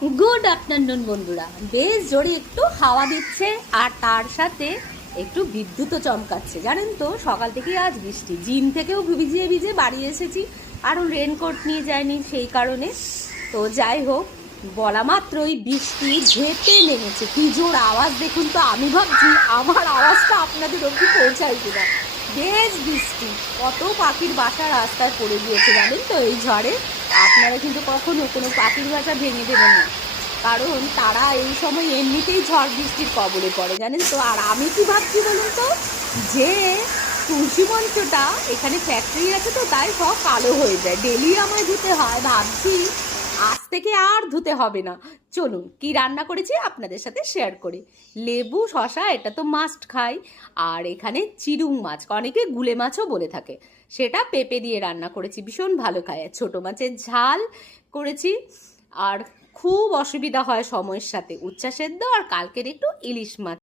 Good afternoon বন্ধুরা। বেশ জোরে একটু হাওয়া দিচ্ছে আর তার সাথে একটু বিদ্যুৎও চমকাচ্ছে। জানেন তো, সকাল থেকেই আজ বৃষ্টি, জিম থেকেও ভিজিয়ে ভিজে বাড়ি এসেছি, আরও রেনকোট নিয়ে যায়নি সেই কারণে। তো যাই হোক, বলা মাত্রই বৃষ্টি ঝেঁপে নেমেছে। কি জোর আওয়াজ দেখুন তো, আমি ভাবছি আমার আওয়াজটা আপনাদের অবধি পৌঁছায় কিনা। বেশ বৃষ্টি, কত পাখির বাসা রাস্তায় পড়ে গিয়েছে জানেন তো এই ঝড়ে। আপনারা কিন্তু কখনো কোনো পাখির বাসা ভেঙে দেবেন না, কারণ তারা এই সময় এমনিতেই ঝড় বৃষ্টির কবলে পড়ে জানেন তো। আর আমি কি ভাবছি বলুন তো, যে তুলসী মঞ্চটা এখানে ফ্যাক্টরি আছে তো, তাই সব কালো হয়ে যায়, ডেলি আমায় ধুতে হয়। ভাবছি আজ থেকে আর ধুতে হবে না। চলুন কি রান্না করেছি আপনাদের সাথে শেয়ার করি। লেবু শশা এটা তো মাস্ট খাই, আর এখানে চিরুং মাছ, অনেকে গুলে মাছও বলে থাকে, সেটা পেঁপে দিয়ে রান্না করেছি, ভীষণ ভালো খায়। ছোট মাছের ঝাল করেছি, আর খুব অসুবিধা হয় সময়ের সাথে উচ্ছা সেদ্ধ, আর কালকের একটু ইলিশ মাছ।